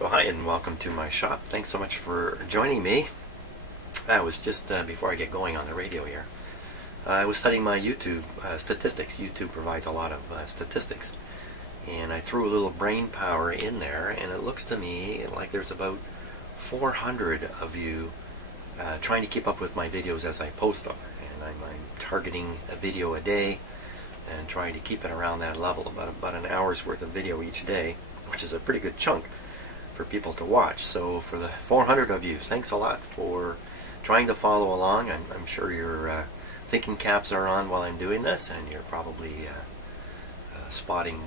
Well, hi and welcome to my shop. Thanks so much for joining me. That was just before I get going on the radio here. I was studying my YouTube statistics. YouTube provides a lot of statistics. And I threw a little brain power in there, and it looks to me like there's about 400 of you trying to keep up with my videos as I post them. And I'm targeting a video a day and trying to keep it around that level, about an hour's worth of video each day, which is a pretty good chunk for people to watch. So for the 400 of you, thanks a lot for trying to follow along. I'm sure your thinking caps are on while I'm doing this, and you're probably spotting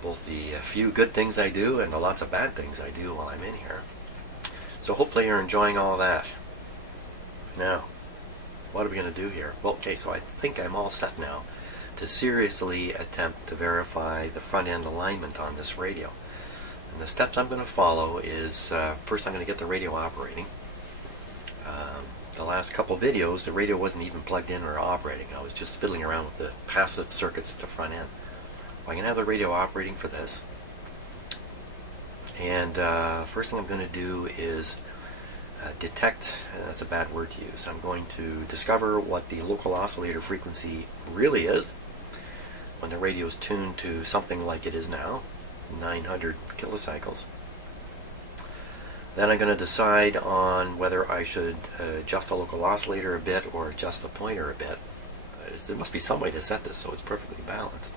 both the few good things I do and the lots of bad things I do while I'm in here. So hopefully you're enjoying all that. Now, what are we going to do here? Well, okay, so I think I'm all set now to seriously attempt to verify the front end alignment on this radio. And the steps I'm going to follow is, first I'm going to get the radio operating. The last couple videos, the radio wasn't even plugged in or operating. I was just fiddling around with the passive circuits at the front end. I'm going to have the radio operating for this. And first thing I'm going to do is detect, that's a bad word to use, I'm going to discover what the local oscillator frequency really is when the radio is tuned to something like it is now, 900 kilocycles. Then I'm going to decide on whether I should adjust the local oscillator a bit or adjust the pointer a bit. There must be some way to set this so it's perfectly balanced.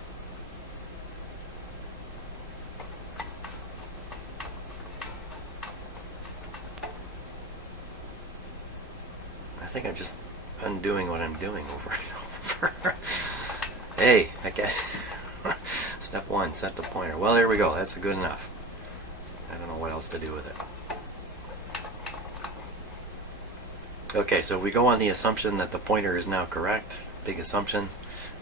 I think I'm just undoing what I'm doing over and over. Hey, okay. Step one, set the pointer. Well, there we go. That's good enough. I don't know what else to do with it. Okay, so we go on the assumption that the pointer is now correct. Big assumption.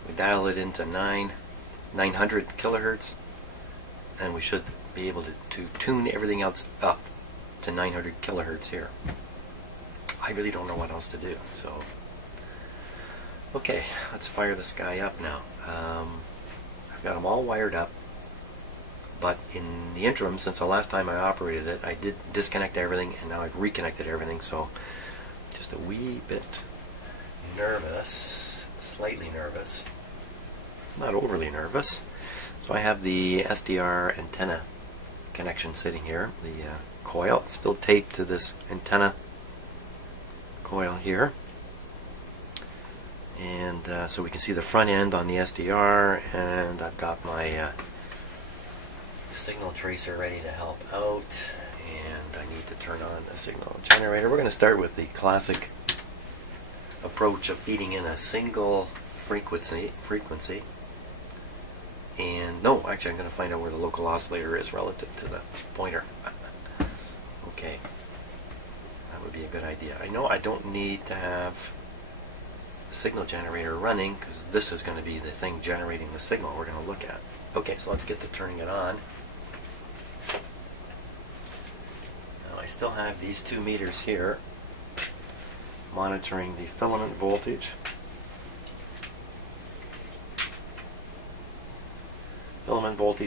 We dial it into 900 kilohertz, and we should be able to tune everything else up to 900 kilohertz here. I really don't know what else to do, so okay, let's fire this guy up now. I've got them all wired up, but in the interim, since the last time I operated it, I did disconnect everything, and now I've reconnected everything, so just a wee bit nervous, slightly nervous, not overly nervous. So I have the SDR antenna connection sitting here, the coil still taped to this antenna coil here, and so we can see the front end on the SDR, and I've got my signal tracer ready to help out, and I need to turn on the signal generator. We're going to start with the classic approach of feeding in a single frequency, and no, actually I'm going to find out where the local oscillator is relative to the pointer. Okay, that would be a good idea. I know I don't need to have the signal generator running because this is going to be the thing generating the signal we're going to look at. Okay, so let's get to turning it on. Now I still have these 2 meters here monitoring the filament voltage,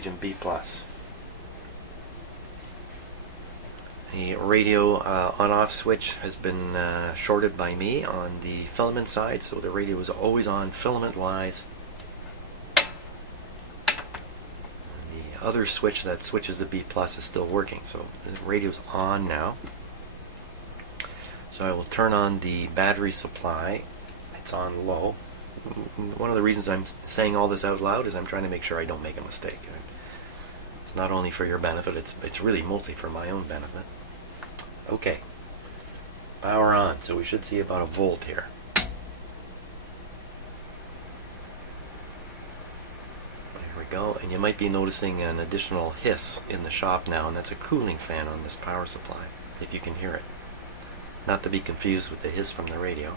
and B+. The radio on-off switch has been shorted by me on the filament side, so the radio is always on filament-wise. The other switch that switches the B+ is still working, so the radio's on now. So I will turn on the battery supply. It's on low. One of the reasons I'm saying all this out loud is I'm trying to make sure I don't make a mistake. It's not only for your benefit, it's really mostly for my own benefit. Okay, power on, so we should see about a volt here. There we go, and you might be noticing an additional hiss in the shop now, and that's a cooling fan on this power supply, if you can hear it. Not to be confused with the hiss from the radio.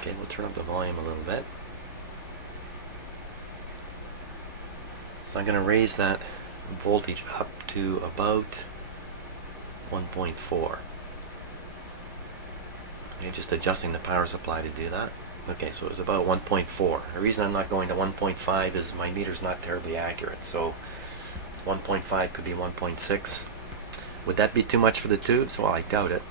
Okay, we'll turn up the volume a little bit. So I'm going to raise that voltage up to about 1.4. Okay, just adjusting the power supply to do that. Okay, so it's about 1.4. The reason I'm not going to 1.5 is my meter's not terribly accurate. So 1.5 could be 1.6. Would that be too much for the tubes? Well, I doubt it.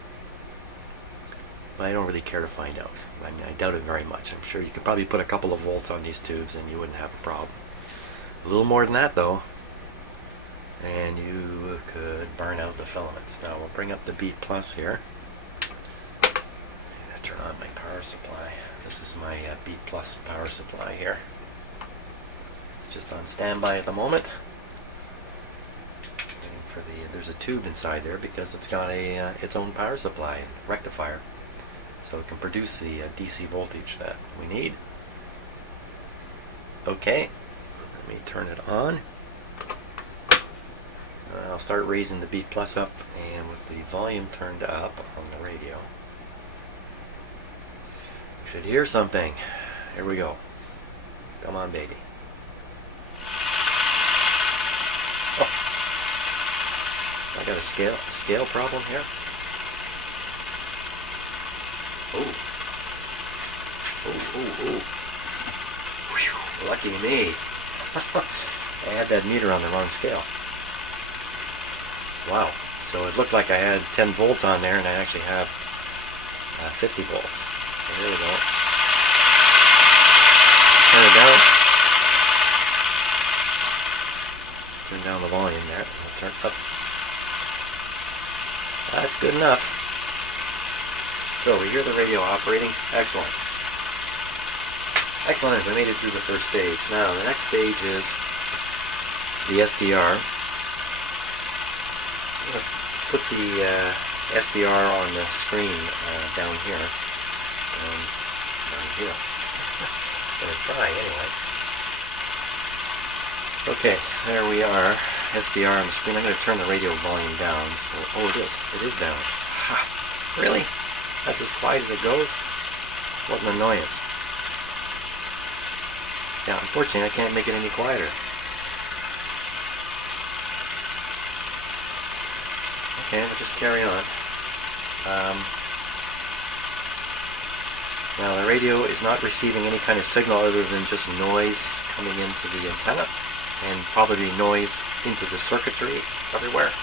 But I don't really care to find out. I mean, I doubt it very much. I'm sure you could probably put a couple of volts on these tubes and you wouldn't have a problem. A little more than that though, and you could burn out the filaments. Now we'll bring up the B plus here. I'm going to turn on my power supply. This is my B plus power supply here. It's just on standby at the moment. Waiting for there's a tube inside there because it's got its own power supply and rectifier, so it can produce the DC voltage that we need. Okay, let me turn it on. I'll start raising the B plus up, and with the volume turned up on the radio, you should hear something. Here we go. Come on, baby. Oh, I got a scale problem here. Oh, oh. Whew, lucky me. I had that meter on the wrong scale. Wow, so it looked like I had 10 volts on there, and I actually have 50 volts. So here we go. Turn it down. Turn down the volume there. We'll turn up. That's good enough. So we hear the radio operating. Excellent. Excellent, we made it through the first stage. Now the next stage is the SDR. I'm going to put the SDR on the screen down here. Down here. I'm going to try anyway. Okay, there we are. SDR on the screen. I'm going to turn the radio volume down. So, oh, it is down. Ha! Really? That's as quiet as it goes? What an annoyance. Yeah, unfortunately I can't make it any quieter. Okay, we'll just carry on. Now the radio is not receiving any kind of signal other than just noise coming into the antenna, and probably noise into the circuitry everywhere.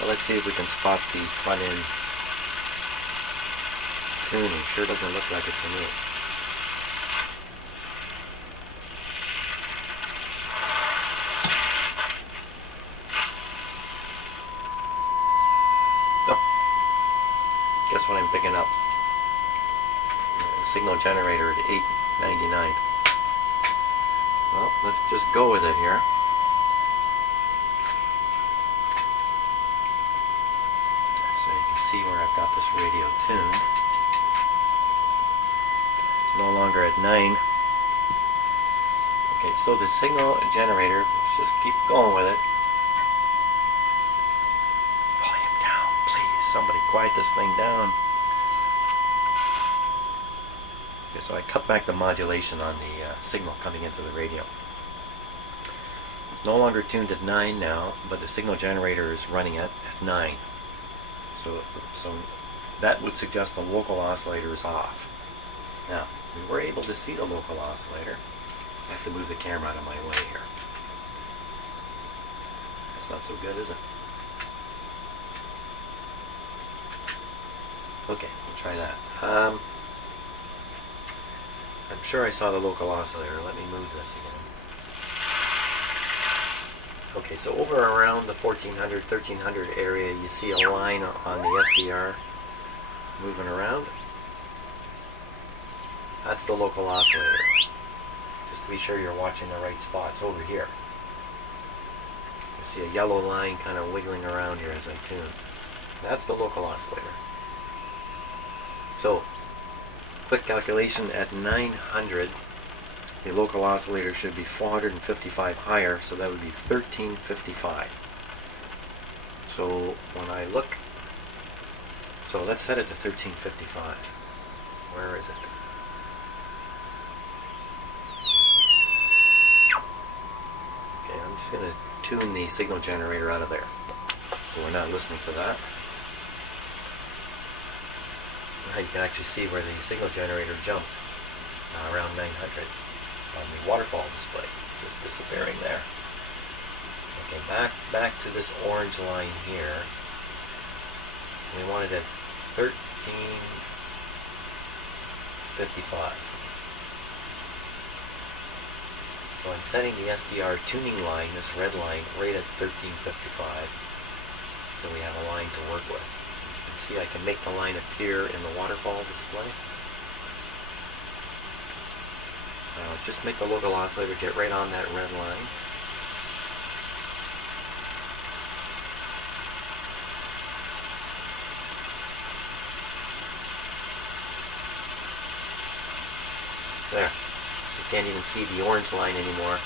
Well, let's see if we can spot the front end tuning. Sure doesn't look like it to me. Guess what I'm picking up? The signal generator at 899. Well, let's just go with it here. So you can see where I've got this radio tuned. It's no longer at 9. Okay, so the signal generator, let's just keep going with it. Somebody quiet this thing down. Okay, so I cut back the modulation on the signal coming into the radio. It's no longer tuned at 9 now, but the signal generator is running at 9. So that would suggest the local oscillator is off. Now, we were able to see the local oscillator. I have to move the camera out of my way here. That's not so good, is it? Okay, we'll try that. I'm sure I saw the local oscillator. Let me move this again. Okay, so over around the 1400, 1300 area, you see a line on the SDR moving around. That's the local oscillator. Just to be sure you're watching the right spots over here. You see a yellow line kind of wiggling around here as I tune. That's the local oscillator. So, quick calculation, at 900, the local oscillator should be 455 higher, so that would be 1355. So, when I look, so let's set it to 1355. Where is it? Okay, I'm just going to tune the signal generator out of there, so we're not listening to that. You can actually see where the signal generator jumped around 900 on the waterfall display, just disappearing there. Okay, back to this orange line here. We wanted at 1355. So I'm setting the SDR tuning line, this red line, right at 1355. So we have a line to work with. You can see I can make the line appear in the waterfall display. Just make the local oscillator get right on that red line. There. You can't even see the orange line anymore.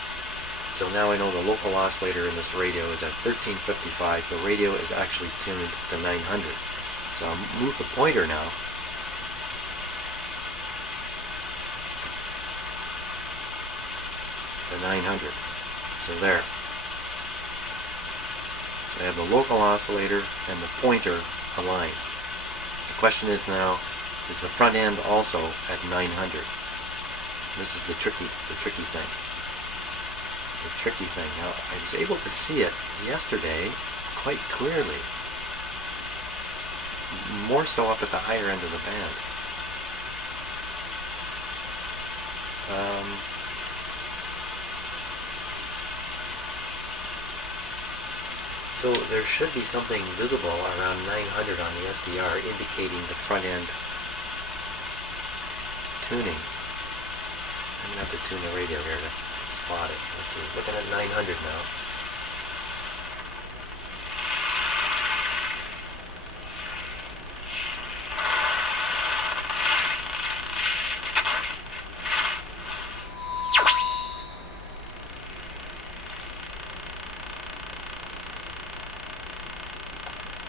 So now I know the local oscillator in this radio is at 1355. The radio is actually tuned to 900. So I'll move the pointer now. To 900. So there. So I have the local oscillator and the pointer aligned. The question is now, is the front end also at 900? This is the tricky thing. The tricky thing. Now, I was able to see it yesterday quite clearly. More so up at the higher end of the band. So there should be something visible around 900 on the SDR indicating the front end tuning. I'm going to have to tune the radio here to spot it. Let's see, looking at 900 now.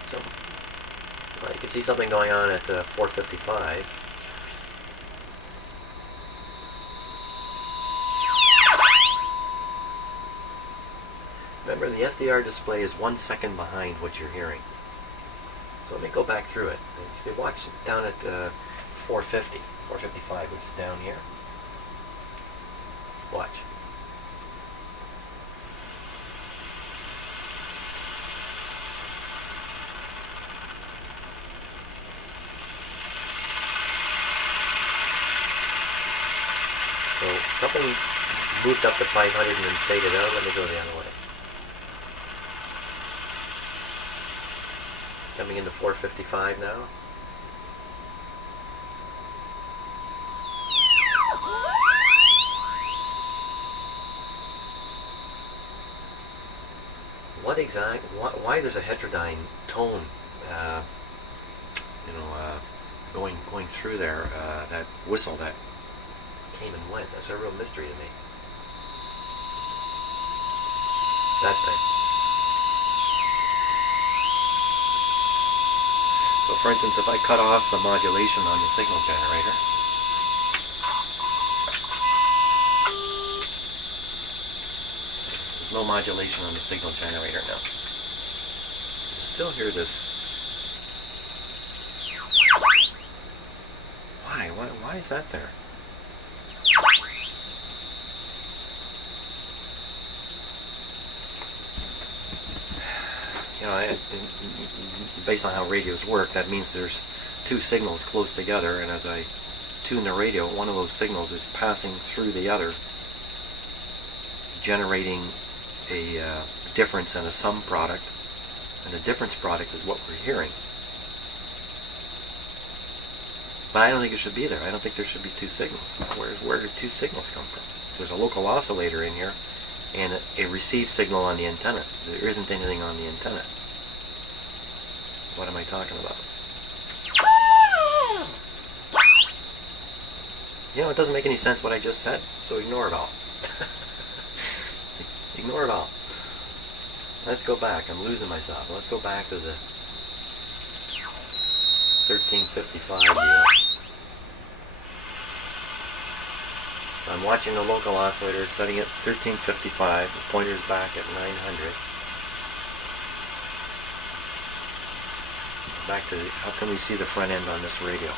So, you can see something going on at 455. Remember, the SDR display is 1 second behind what you're hearing. So let me go back through it. You can watch down at 455, which is down here. Watch. So something moved up to 500 and then faded out. Let me go the other way. Coming into 455 now. Why there's a heterodyne tone, going through there, that whistle that came and went. That's a real mystery to me. That thing. So for instance, if I cut off the modulation on the signal generator, there's no modulation on the signal generator now. You still hear this. Why is that there? You know, based on how radios work, that means there's two signals close together, and as I tune the radio, one of those signals is passing through the other, generating a difference and a sum product, and the difference product is what we're hearing. But I don't think it should be there. I don't think there should be two signals. Where did two signals come from? There's a local oscillator in here and a receive signal on the antenna. There isn't anything on the antenna. What am I talking about? You know, it doesn't make any sense what I just said, so ignore it all. Ignore it all. Let's go back. I'm losing myself. Let's go back to the 1355 deal. So I'm watching the local oscillator, setting it 1355. The pointer's back at 900. Back to how can we see the front end on this radio?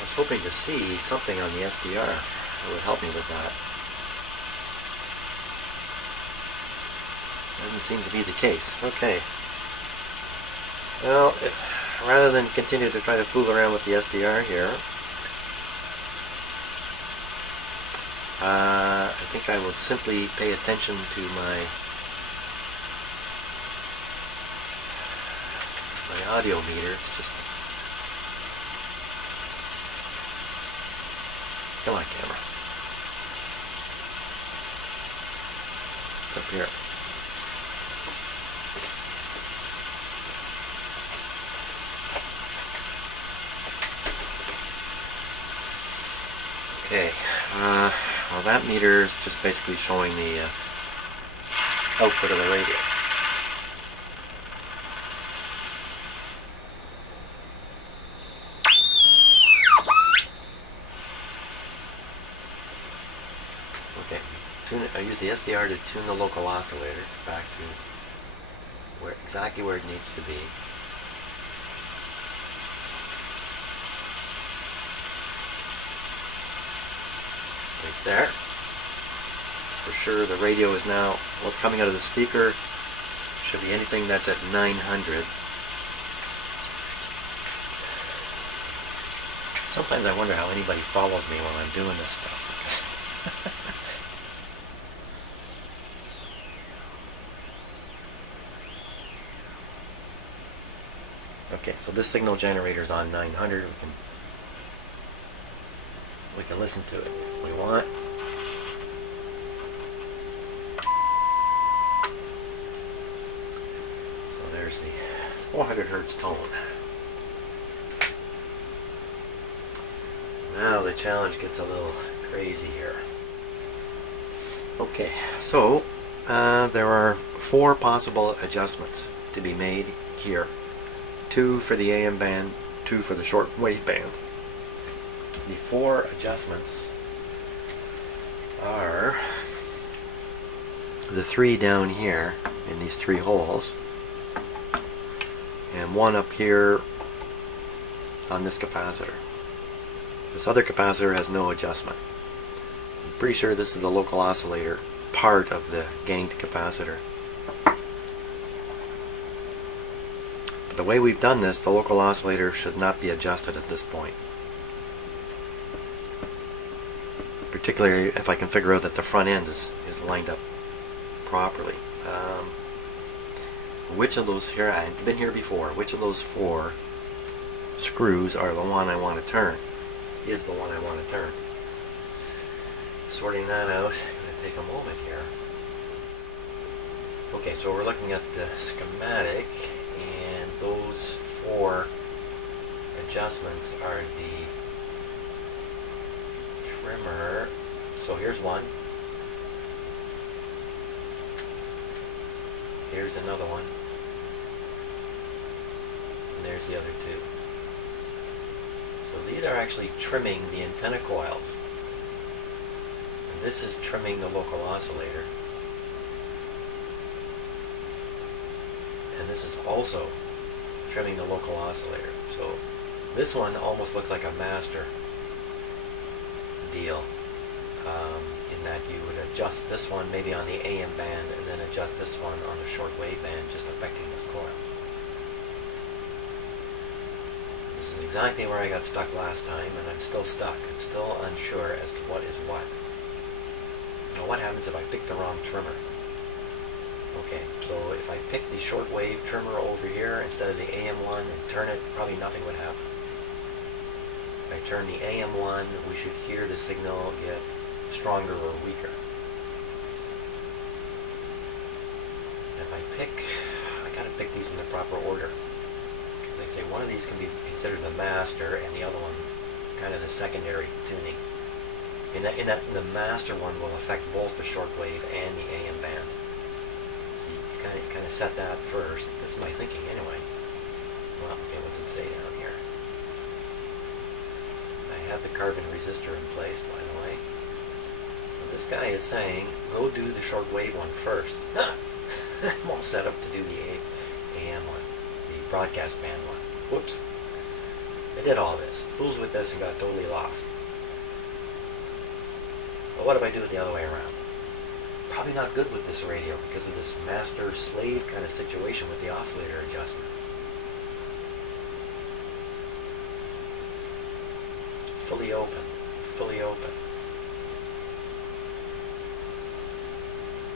I was hoping to see something on the SDR that would help me with that. Doesn't seem to be the case. Okay. Well, rather than continue to try to fool around with the SDR here, I think I will simply pay attention to my audio meter. It's just... Come on, camera. It's up here. Okay, well, that meter is just basically showing the output of the radio. Okay, I use the SDR to tune the local oscillator back to exactly where it needs to be. Right there. For sure the radio is now, what's coming out of the speaker should be anything that's at 900. Sometimes I wonder how anybody follows me when I'm doing this stuff. Okay, so this signal generator is on 900. We can listen to it if we want. So there's the 400 Hertz tone. Now the challenge gets a little crazy here. Okay, so there are 4 possible adjustments to be made here. 2 for the AM band, 2 for the short wave band. The 4 adjustments are the 3 down here in these 3 holes, and 1 up here on this capacitor. This other capacitor has no adjustment. I'm pretty sure this is the local oscillator part of the gained capacitor. But the way we've done this, the local oscillator should not be adjusted at this point. Particularly if I can figure out that the front end is lined up properly. Which of those here, I've been here before, which of those 4 screws are the one I want to turn, is the one I want to turn. Sorting that out, it's going to take a moment here. Okay, so we're looking at the schematic, and those 4 adjustments are the trimmer. So here's 1. Here's another one. And there's the other 2. So these are actually trimming the antenna coils. And this is trimming the local oscillator. And this is also trimming the local oscillator. So this one almost looks like a master deal, in that you would adjust this one maybe on the AM band and then adjust this one on the short wave band, just affecting this coil. This is exactly where I got stuck last time, and I'm still stuck. I'm still unsure as to what is what. Now what happens if I pick the wrong trimmer? Okay, so if I pick the short wave trimmer over here instead of the AM one and turn it, probably nothing would happen. If I turn the AM one, we should hear the signal get stronger or weaker. And if I pick, I gotta pick these in the proper order. They say one of these can be considered the master and the other one kind of the secondary tuning. In that the master one will affect both the shortwave and the AM band. So you kind of set that first. This is my thinking anyway. Well, okay, what's it say down here? I have the carbon resistor in place, by the way. So this guy is saying, go do the shortwave one first. I'm all set up to do the AM one, the broadcast band one. Whoops. I did all this, fooled with this and got totally lost. But what if I do it the other way around? Probably not good with this radio because of this master-slave kind of situation with the oscillator adjustment. Fully open, fully open.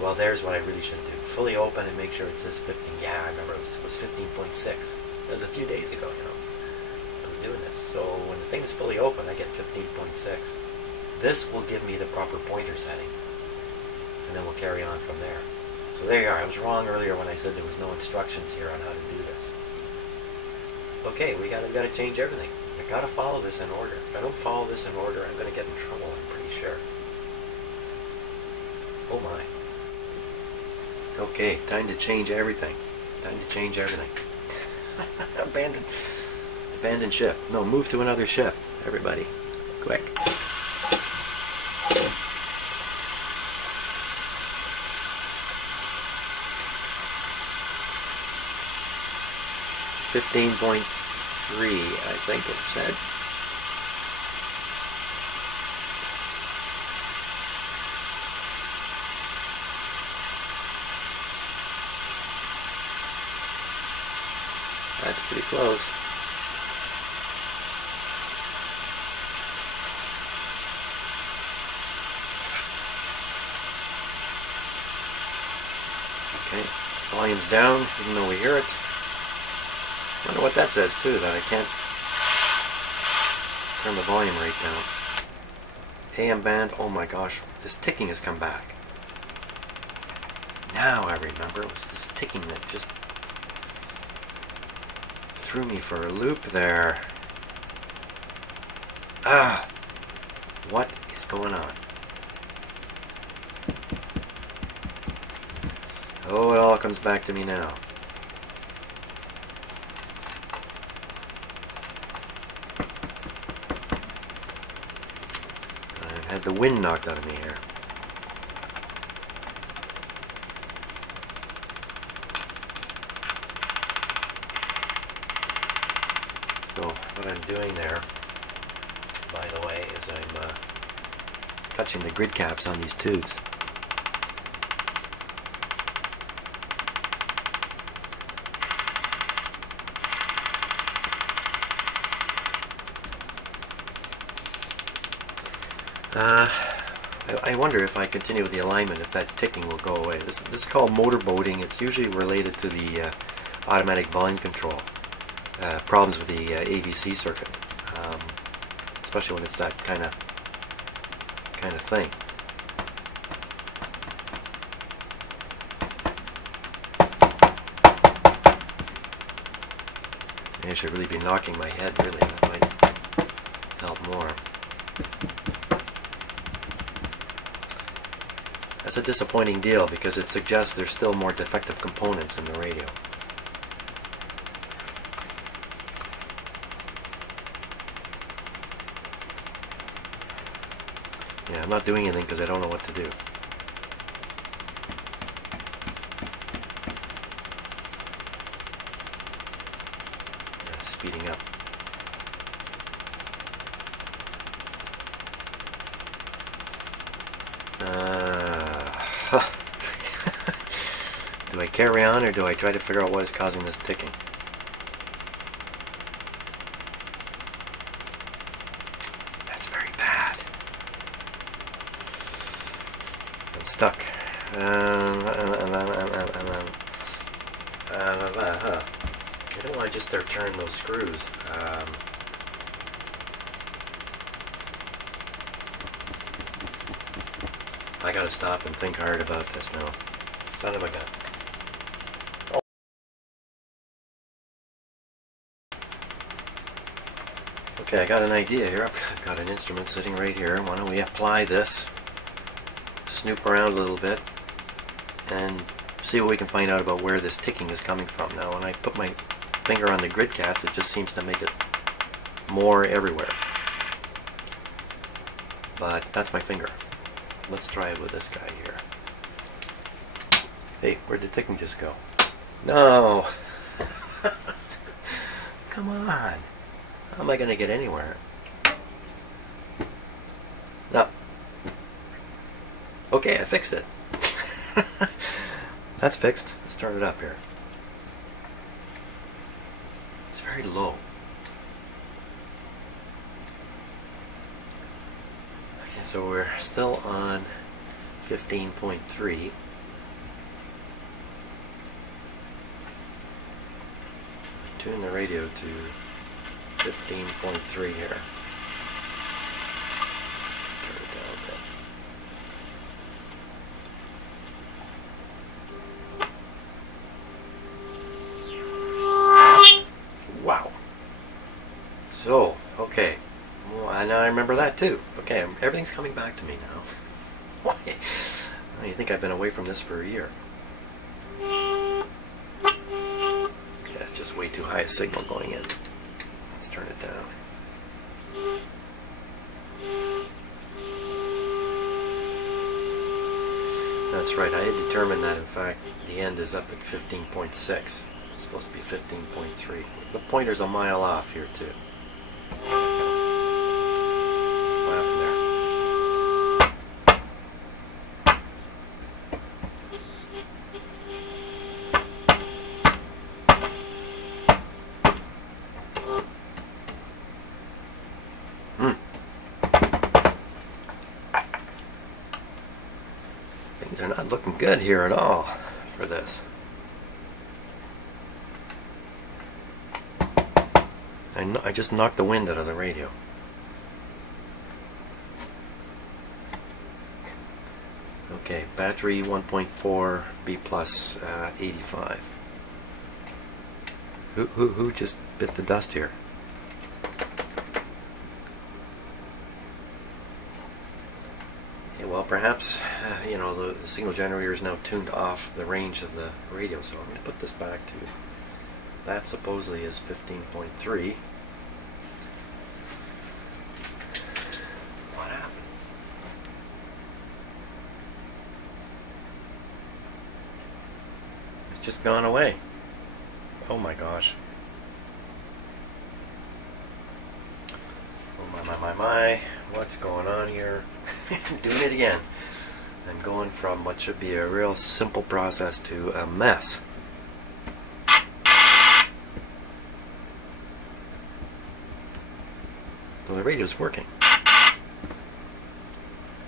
Well, there's what I really should do. Fully open and make sure it says 15. Yeah, I remember it was 15.6. That was a few days ago, you know. I was doing this. So when the thing is fully open, I get 15.6. This will give me the proper pointer setting. And then we'll carry on from there. So there you are. I was wrong earlier when I said there was no instructions here on how to do this. Okay, we gotta change everything. I gotta follow this in order. If I don't follow this in order, I'm gonna get in trouble, I'm pretty sure. Oh my. Okay, time to change everything. Time to change everything. Abandon ship. No, move to another ship. Everybody, quick. .3, I think it said. That's pretty close. Okay, volume's down, even though we hear it. I wonder what that says too, that I can't turn the volume rate down. AM band, oh my gosh, this ticking has come back. Now I remember, it was this ticking that just threw me for a loop there. Ah, what is going on? Oh, it all comes back to me now. I've had the wind knocked out of me here. So what I'm doing there, by the way, is I'm touching the grid caps on these tubes. I wonder if I continue with the alignment, if that ticking will go away. This is called motor boating. It's usually related to the automatic volume control. Problems with the AVC circuit, especially when it's that kind of thing. Maybe I should really be knocking my head, really. That might help more. That's a disappointing deal because it suggests there's still more defective components in the radio. Yeah, I'm not doing anything because I don't know what to do. That's speeding up. Do I carry on or do I try to figure out what is causing this ticking? That's very bad. I'm stuck. I don't want to just start turning those screws. I gotta stop and think hard about this now. Son of a gun. Okay, I got an idea here. I've got an instrument sitting right here. Why don't we apply this, snoop around a little bit, and see what we can find out about where this ticking is coming from. Now, when I put my finger on the grid caps, it just seems to make it more everywhere. But that's my finger. Let's try it with this guy here. Hey, where'd the ticking just go? No! Come on! How am I going to get anywhere? No. Okay, I fixed it. That's fixed. Let's turn it up here. It's very low. Okay, so we're still on 15.3. Tune the radio to 15.3 here. Turn it down a bit. Wow. So, okay. Well, now I remember that too. Okay, everything's coming back to me now. Why? You think I've been away from this for a year. Yeah, it's just way too high a signal going in. Let's turn it down. That's right, I had determined that in fact the end is up at 15.6. It's supposed to be 15.3. The pointer's a mile off here too. What happened there? Things are not looking good here at all for this. I just knocked the wind out of the radio. Okay, battery 1.4 B plus 85. Who just bit the dust here? Yeah, well, perhaps you know, the signal generator is now tuned off the range of the radio, so I'm going to put this back to that. Supposedly is 15.3. What happened? It's just gone away. Oh my gosh. Oh my. What's going on here? Doing it again. I'm going from what should be a real simple process to a mess. Well, the radio's working.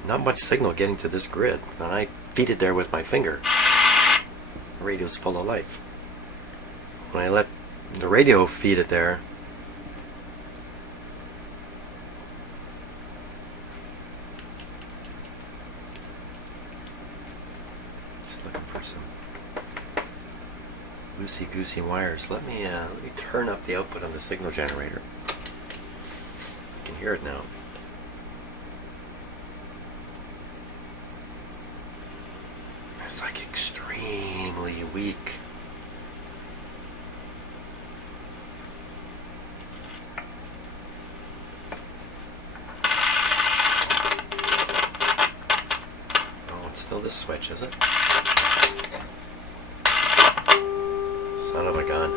Not much signal getting to this grid. When I feed it there with my finger, the radio's full of life. When I let the radio feed it there, just looking for some loosey-goosey wires. Let me turn up the output on the signal generator. You can hear it now. It's like extremely weak. Oh, it's still this switch, is it? Son of a gun.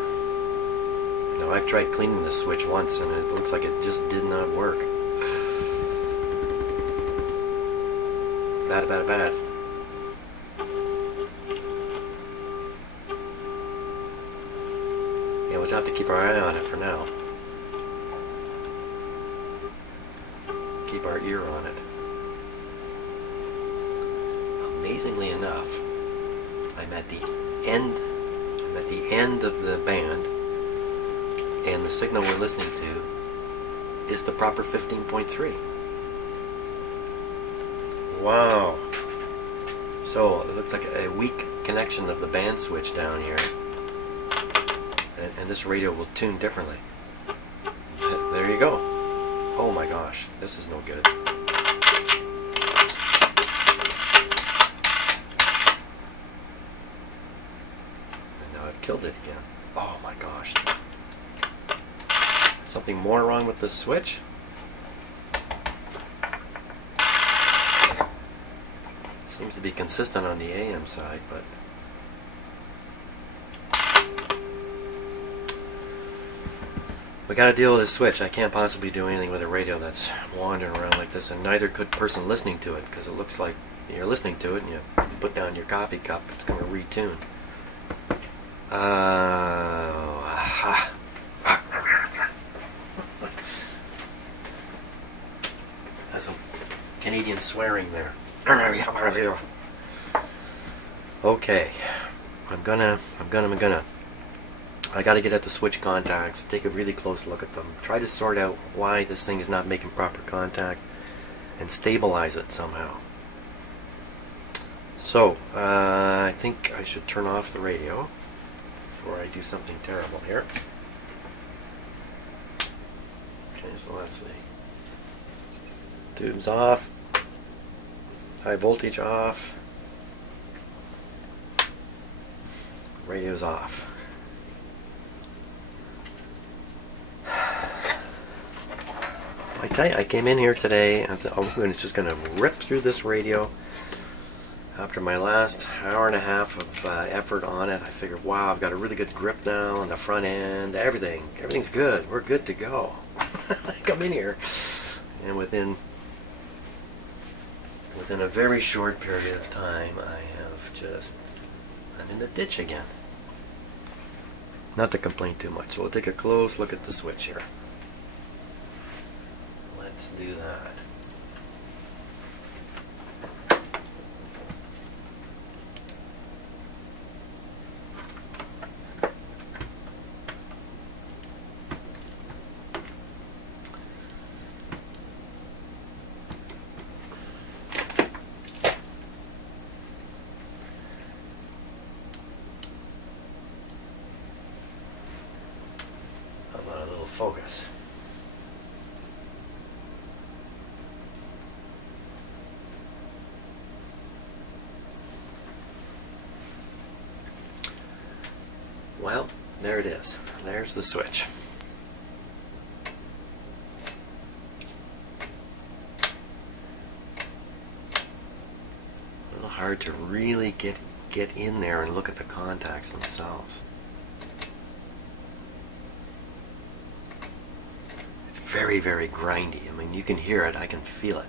Now, I've tried cleaning this switch once and it looks like it just did not work. Bad. Yeah, we'll have to keep our eye on it for now. Keep our ear on it. Amazingly enough, I'm at the end of the band, and the signal we're listening to is the proper 15.3. Wow. So it looks like a weak connection of the band switch down here, and this radio will tune differently. There you go. Oh my gosh, this is no good. And now I've killed it again. Oh my gosh. Something more wrong with the switch? Seems to be consistent on the AM side, but we got to deal with this switch. I can't possibly do anything with a radio that's wandering around like this, and neither could person listening to it, because it looks like you're listening to it and you put down your coffee cup, it's going to retune. That's some Canadian swearing there. Okay, I'm gonna. I gotta get at the switch contacts, take a really close look at them, try to sort out why this thing is not making proper contact, and stabilize it somehow. So, I think I should turn off the radio before I do something terrible here. Okay, so that's the tubes off, high voltage off, radio's off. I tell you, I came in here today and I'm just going to rip through this radio. After my last hour and a half of effort on it, I figured, wow, I've got a really good grip now on the front end, everything's good, we're good to go. I come in here, and within a very short period of time, I'm in the ditch again. Not to complain too much, so we'll take a close look at the switch here. Let's do that. How about a little focus? Well, there it is. There's the switch. A little hard to really get in there and look at the contacts themselves. It's very, very grindy. I mean, you can hear it, I can feel it.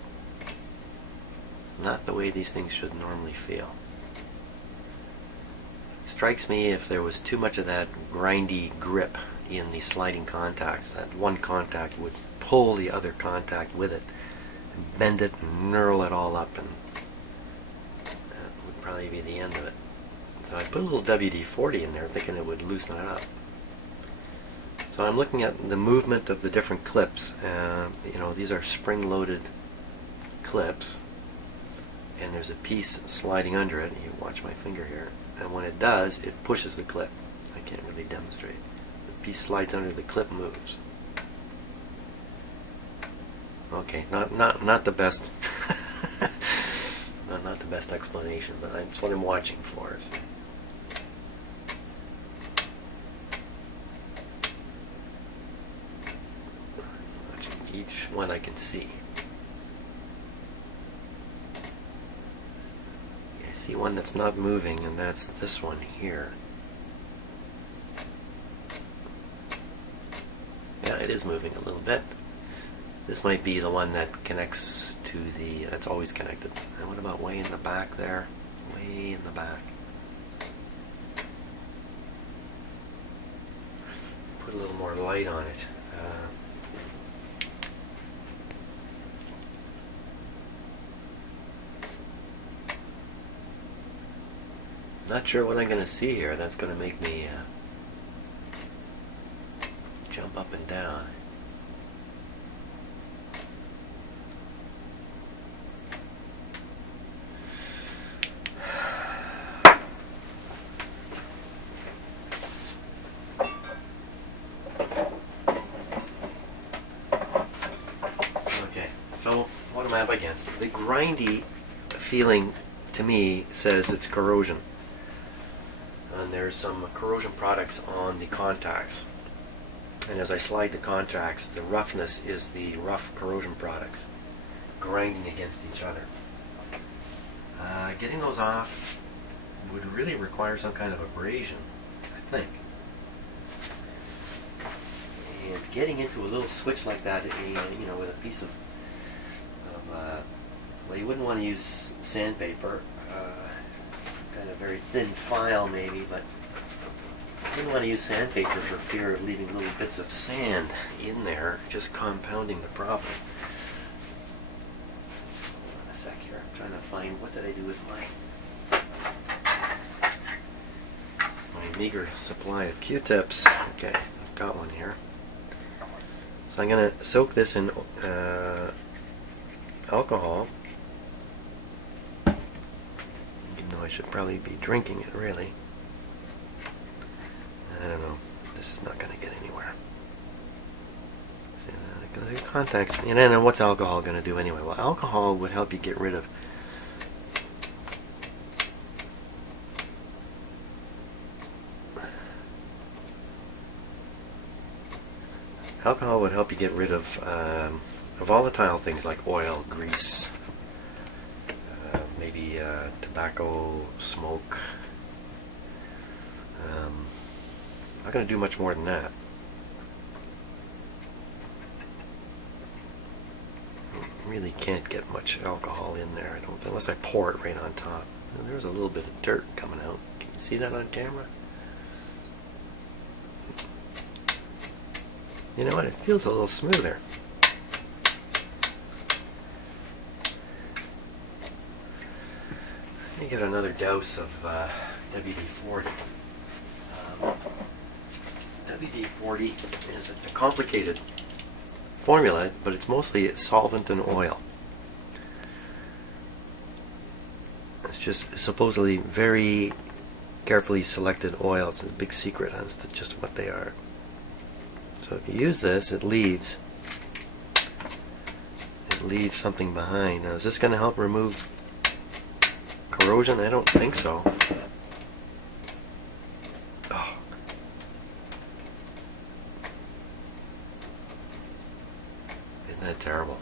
It's not the way these things should normally feel. Strikes me if there was too much of that grindy grip in the sliding contacts, that one contact would pull the other contact with it and bend it and knurl it all up, and that would probably be the end of it. So I put a little WD-40 in there thinking it would loosen it up. So I'm looking at the movement of the different clips. You know, these are spring-loaded clips, and there's a piece sliding under it. You watch my finger here. And when it does, it pushes the clip. I can't really demonstrate. The piece slides under, the clip moves. Okay, not the best, not the best explanation, but that's what I'm watching for. Watching each one I can see. I see one that's not moving, and that's this one here. Yeah, it is moving a little bit. This might be the one that connects to the, that's always connected. And what about way in the back there? Way in the back. Put a little more light on it. Not sure what I'm going to see here. That's going to make me jump up and down. Okay, so what am I up against? The grindy feeling to me says it's corrosion. And there's some corrosion products on the contacts, and as I slide the contacts, the roughness is the rough corrosion products grinding against each other. Getting those off would really require some kind of abrasion, I think. And getting into a little switch like that, you know, with a piece of well, you wouldn't want to use sandpaper, some kind of very thin file maybe, but you wouldn't want to use sandpaper for fear of leaving little bits of sand in there, just compounding the problem. Hold on a sec here, I'm trying to find, what did I do with my meager supply of Q-tips. Okay, I've got one here. So I'm going to soak this in alcohol. Even though I should probably be drinking it, really. I don't know. This is not going to get anywhere. See, the contacts. And then what's alcohol going to do anyway? Well, alcohol would help you get rid of volatile things like oil, grease, maybe tobacco, smoke. Not going to do much more than that. Really can't get much alcohol in there, I don't, unless I pour it right on top. And there's a little bit of dirt coming out. Can you see that on camera? You know what? It feels a little smoother. Let me get another dose of WD-40. WD-40 is a complicated formula, but it's mostly solvent and oil. It's just supposedly very carefully selected oils. It's a big secret as to just what they are. So if you use this, it leaves something behind. Now, is this going to help remove corrosion? I don't think so. Oh. Isn't that terrible?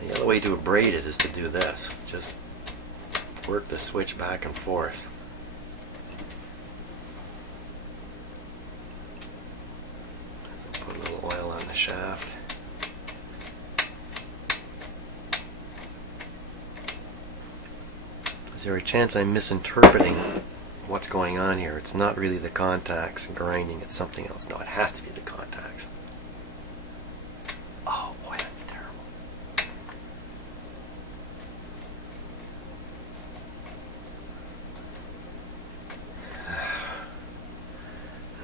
The other way to abrade it is to do this. Just work the switch back and forth. So put a little oil on the shaft. Is there a chance I'm misinterpreting what's going on here? It's not really the contacts grinding, it's something else. No, it has to be the contacts. Oh boy, that's terrible.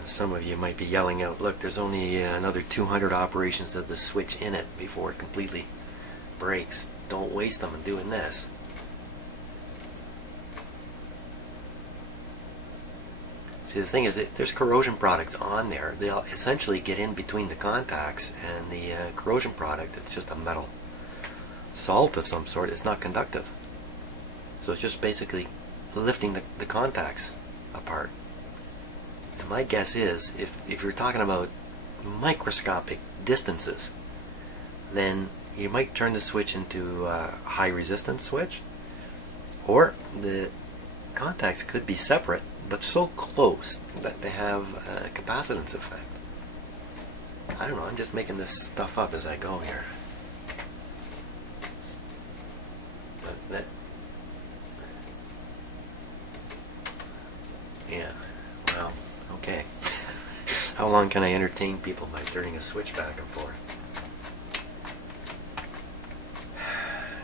Some of you might be yelling out, look, there's only another 200 operations of the switch in it before it completely breaks. Don't waste them in doing this. See, the thing is, if there's corrosion products on there, they'll essentially get in between the contacts, and the corrosion product, it's just a metal salt of some sort. It's not conductive. So it's just basically lifting the contacts apart. And my guess is, if you're talking about microscopic distances, then you might turn the switch into a high resistance switch, or the contacts could be separate, but so close that they have a capacitance effect. I don't know, I'm just making this stuff up as I go here. But yeah, well, okay. How long can I entertain people by turning a switch back and forth?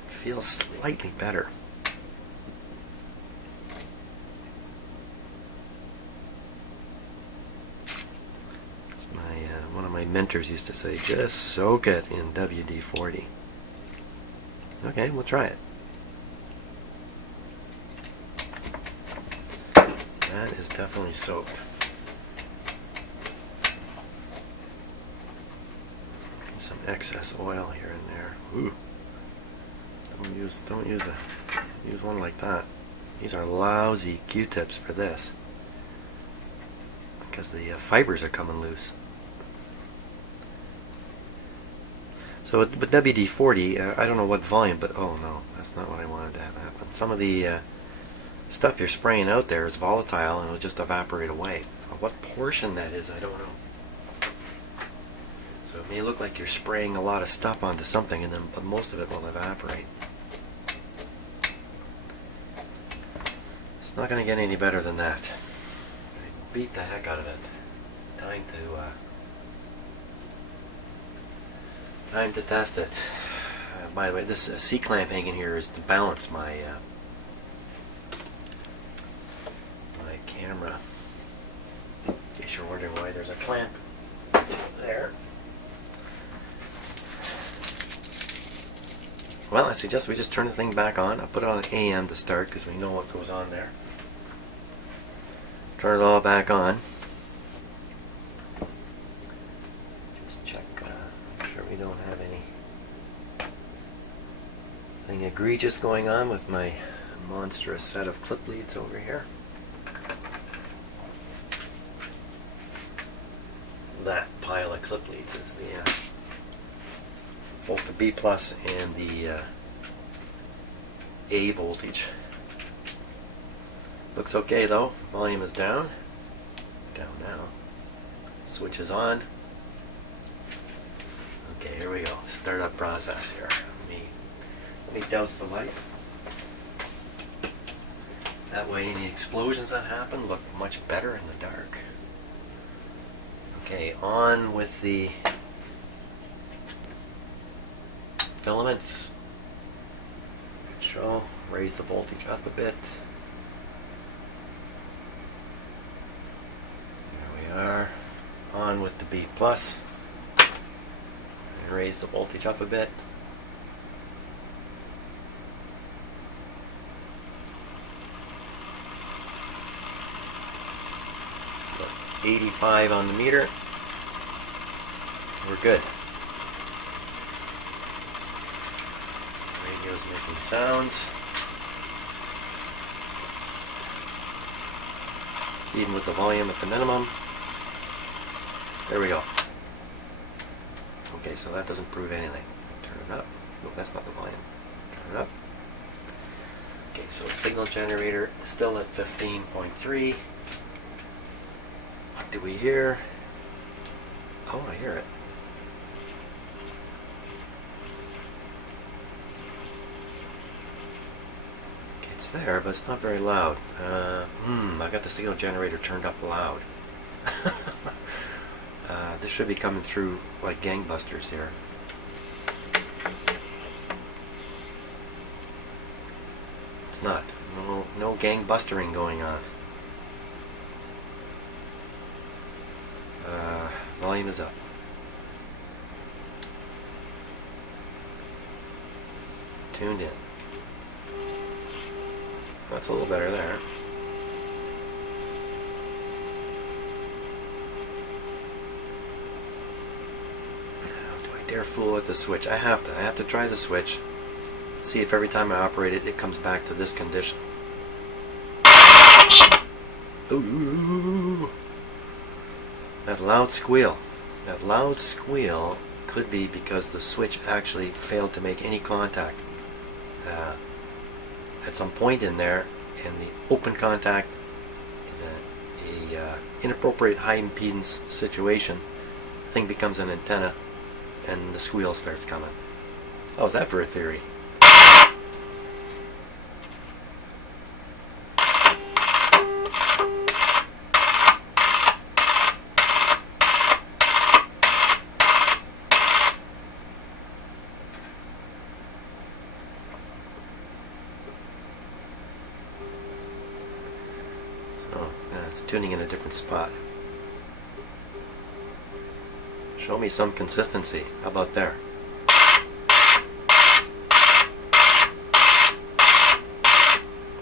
It feels slightly better. One of my mentors used to say, just soak it in WD-40. Okay, we'll try it. That is definitely soaked. Some excess oil here and there. Ooh. Don't use one like that. These are lousy Q-tips for this, because the fibers are coming loose. So with WD-40, I don't know what volume, but oh no, that's not what I wanted to have happen. Some of the stuff you're spraying out there is volatile and it'll just evaporate away. What portion that is, I don't know. So it may look like you're spraying a lot of stuff onto something, and then but most of it will evaporate. It's not going to get any better than that. I beat the heck out of it. Time to test it. By the way, this C-clamp hanging here is to balance my my camera. In case you're wondering why there's a clamp there. Well, I suggest we just turn the thing back on. I'll put it on AM to start because we know what goes on there. Turn it all back on. Just check, make sure we don't have anything egregious going on with my monstrous set of clip leads over here. That pile of clip leads is the both the B plus and the A voltage. Looks okay though. Volume is down. Down now. Switch is on. Okay, here we go. Startup process here. Let me douse the lights. That way any explosions that happen look much better in the dark. Okay, on with the filaments. So, raise the voltage up a bit. There we are. On with the B plus. And raise the voltage up a bit. About 85 on the meter. We're good. Radio's making sounds. Even with the volume at the minimum. There we go. Okay, so that doesn't prove anything. Turn it up. No, that's not the volume. Turn it up. Okay, so the signal generator is still at 15.3. What do we hear? Oh, I hear it. It's there, but it's not very loud. I got the signal generator turned up loud. This should be coming through like gangbusters here. It's not. No gangbustering going on. Volume is up. Tuned in. That's a little better there. Do I dare fool with the switch? I have to. I have to try the switch. See if every time I operate it, it comes back to this condition. Ooh! That loud squeal. That loud squeal could be because the switch actually failed to make any contact at some point in there, and the open contact is a inappropriate high impedance situation. The thing becomes an antenna and the squeal starts coming. How's that for a theory? It's tuning in a different spot. Show me some consistency. How about there?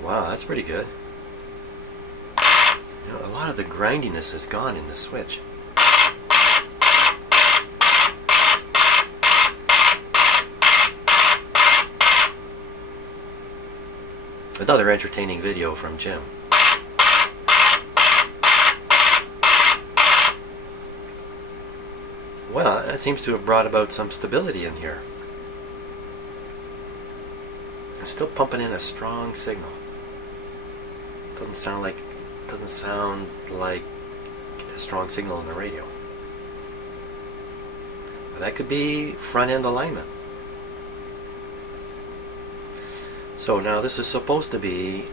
Wow, that's pretty good. You know, a lot of the grindiness is gone in the switch. Another entertaining video from Jim. Well, that seems to have brought about some stability in here. I'm still pumping in a strong signal. doesn't sound like a strong signal in the radio. But that could be front end alignment. So now this is supposed to be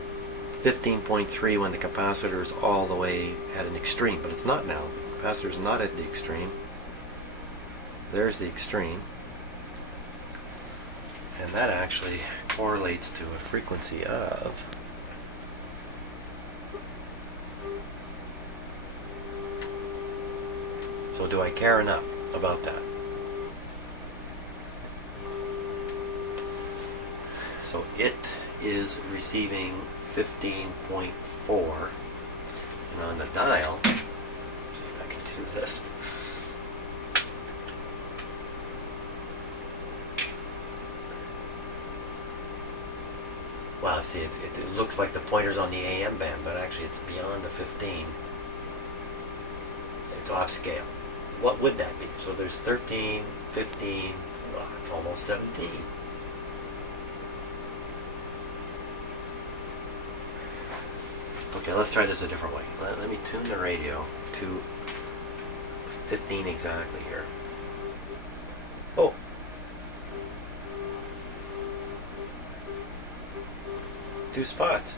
15.3 when the capacitor is all the way at an extreme, but it's not now. The capacitor is not at the extreme. There's the extreme. And that actually correlates to a frequency of so do I care enough about that? So it is receiving 15.4, and on the dial, see if I can do this. Wow, see, it looks like the pointer's on the AM band, but actually it's beyond the 15. It's off scale. What would that be? So there's 13, 15, well, it's almost 17. Okay, let's try this a different way. Let me tune the radio to 15 exactly here. Oh! Two spots.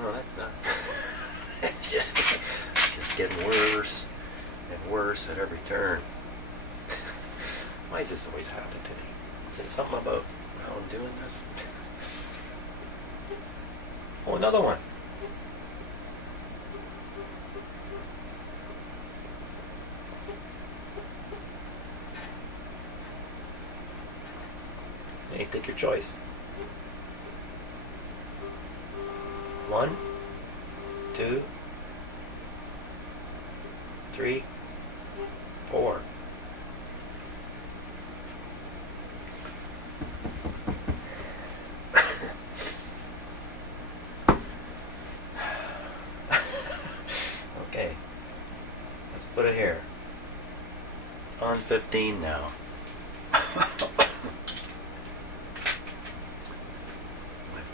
No, that's not. It's just getting worse and worse at every turn. Why does this always happen to me? Is it something about how I'm doing this? Oh, another one. Hey, take your choice. 1, 2, 3, 4. Okay, let's put it here. It's on 15 now.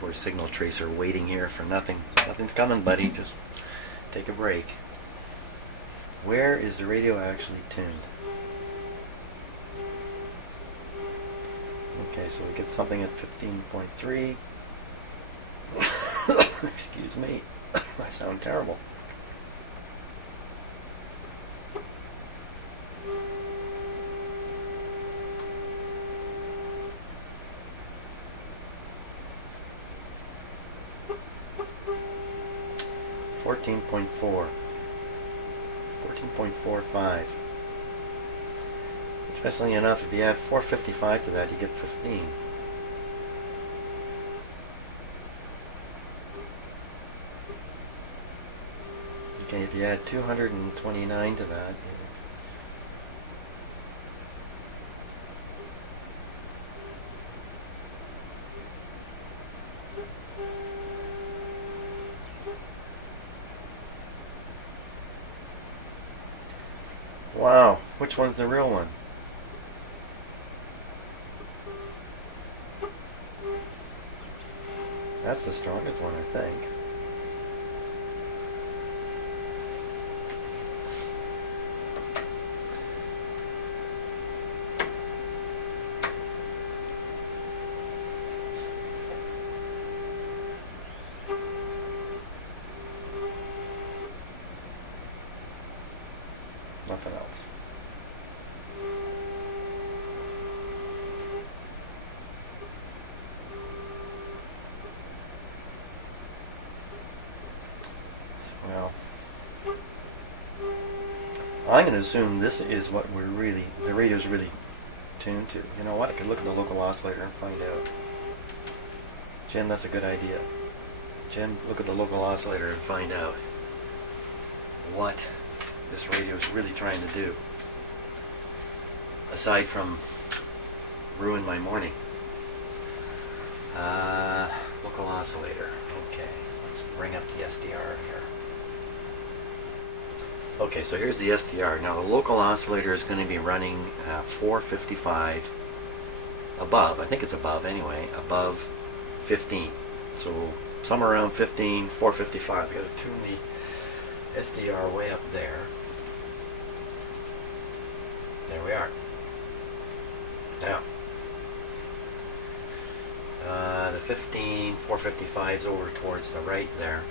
Poor signal tracer waiting here for nothing. Nothing's coming, buddy. Just take a break. Where is the radio actually tuned? Okay, so we get something at 15.3. Excuse me. I sound terrible. .4, 14.45. Interestingly enough, if you add 455 to that, you get 15. Okay, if you add 229 to that, wow, which one's the real one? That's the strongest one, I think. Nothing else. Well, I'm going to assume this is what we're really, the radio's really tuned to. You know what? I could look at the local oscillator and find out. Jim, that's a good idea. Jim, look at the local oscillator and find out what this radio is really trying to do, aside from ruin my morning. Local oscillator. Okay, let's bring up the SDR here. Okay, so here's the SDR. Now the local oscillator is going to be running 455 above, I think it's above anyway, above 15. So somewhere around 15, 455. We got to tune the SDR way up there. There we are. Now, the 15, 455 is over towards the right there.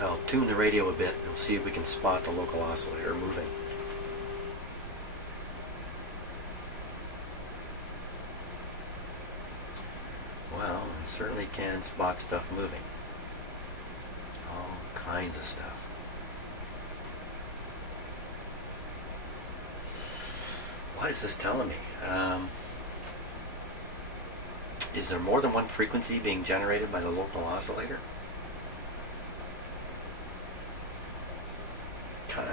I'll tune the radio a bit and we'll see if we can spot the local oscillator moving. Well, I certainly can spot stuff moving. All kinds of stuff. What is this telling me? Is there more than one frequency being generated by the local oscillator?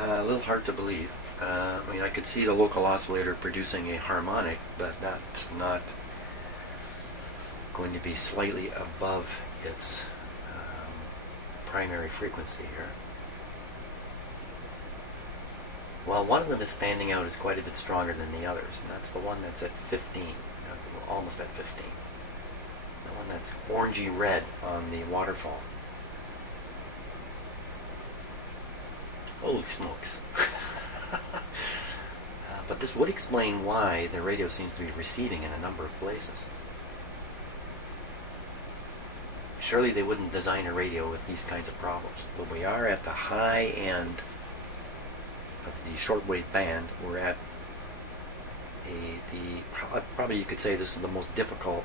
A little hard to believe. I mean, I could see the local oscillator producing a harmonic, but that's not going to be slightly above its primary frequency here. Well, one of them is standing out as quite a bit stronger than the others, and that's the one that's at 15, almost at 15. The one that's orangey red on the waterfall. Holy smokes. But this would explain why the radio seems to be receding in a number of places. Surely they wouldn't design a radio with these kinds of problems. But we are at the high end of the shortwave band. We're at probably you could say this is the most difficult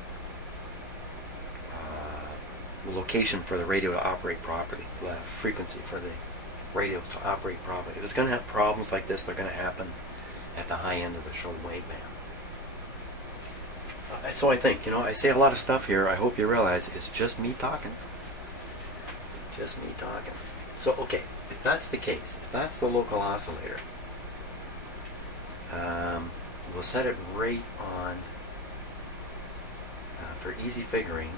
location for the radio to operate properly, frequency for the radio to operate properly. If it's going to have problems like this, they're going to happen at the high end of the shortwave band. So I think, I say a lot of stuff here. I hope you realize it's just me talking. Just me talking. So, okay, if that's the case, if that's the local oscillator, we'll set it right on, for easy figuring,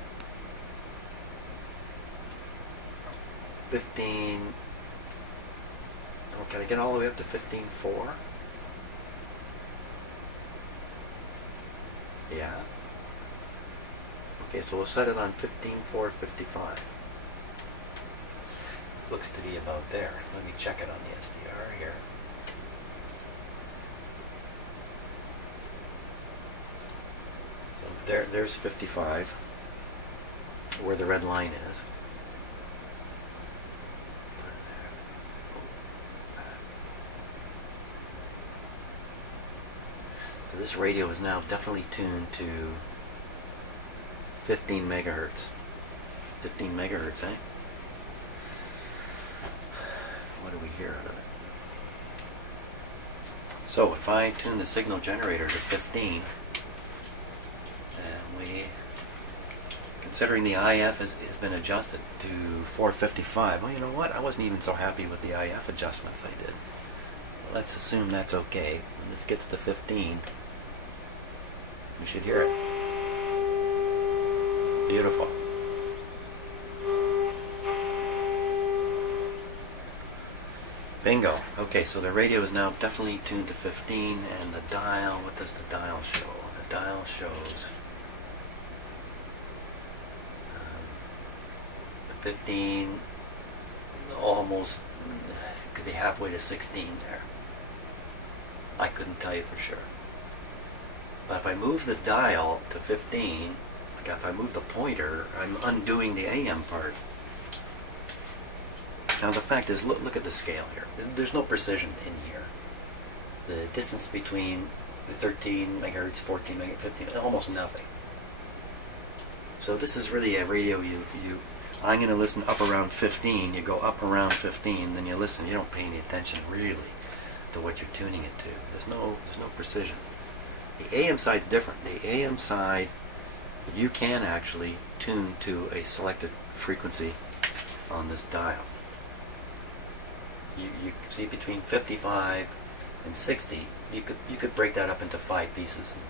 15. Oh, can I get all the way up to 15.4? Yeah. Okay, so we'll set it on 15.455. Looks to be about there. Let me check it on the SDR here. So there's 55, where the red line is. So this radio is now definitely tuned to 15 megahertz. 15 megahertz, eh? What do we hear out of it? So if I tune the signal generator to 15, and considering the IF has been adjusted to 455, well, you know what? I wasn't even so happy with the IF adjustments I did. Let's assume that's okay. When this gets to 15, we should hear it. Beautiful. Bingo. Okay, so the radio is now definitely tuned to 15, and the dial, what does the dial show? The dial shows 15, almost, could be halfway to 16 there. I couldn't tell you for sure. But if I move the dial to 15, like if I move the pointer, I'm undoing the AM part. Now the fact is, look at the scale here. There's no precision in here. The distance between the 13 megahertz, 14 megahertz, 15, almost nothing. So this is really a radio I'm going to listen up around 15, you go up around 15, then you listen. You don't pay any attention really to what you're tuning it to. There's no precision. The AM side's different. The AM side, you can actually tune to a selected frequency on this dial. You see between 55 and 60, you could break that up into 5 pieces. And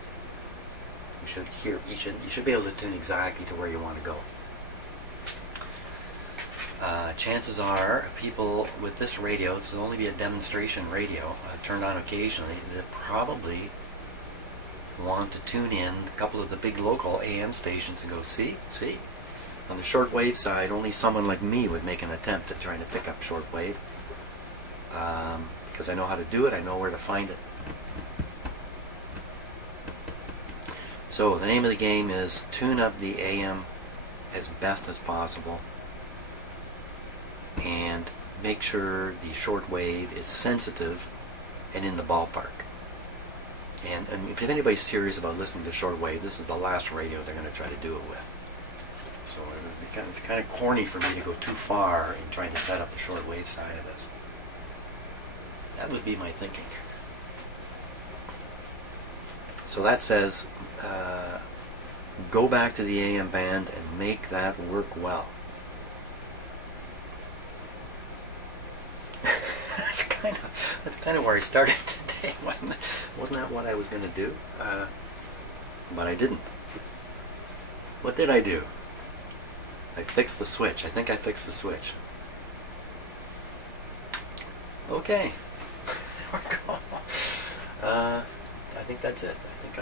you should hear each, and you should be able to tune exactly to where you want to go. Chances are, people with this radio, this will only be a demonstration radio, turned on occasionally, that probably want to tune in a couple of the big local AM stations and go, see, on the shortwave side, only someone like me would make an attempt at trying to pick up shortwave, because I know how to do it, I know where to find it. So the name of the game is tune up the AM as best as possible and make sure the shortwave is sensitive and in the ballpark. And if anybody's serious about listening to shortwave, this is the last radio they're going to try to do it with. So it's kind of corny for me to go too far in trying to set up the shortwave side of this. That would be my thinking. So that says, go back to the AM band and make that work well. That's kind of where I started today. Wasn't that what I was going to do? But I didn't. What did I do? I fixed the switch. I think I fixed the switch. Okay. I think that's it. I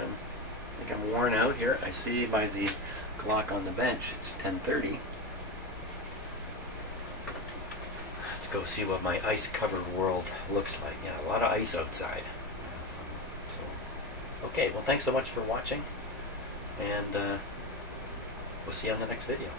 think I'm worn out here. I see by the clock on the bench it's 10:30. Let's go see what my ice-covered world looks like. Yeah, a lot of ice outside. So, okay, well, thanks so much for watching, and we'll see you on the next video.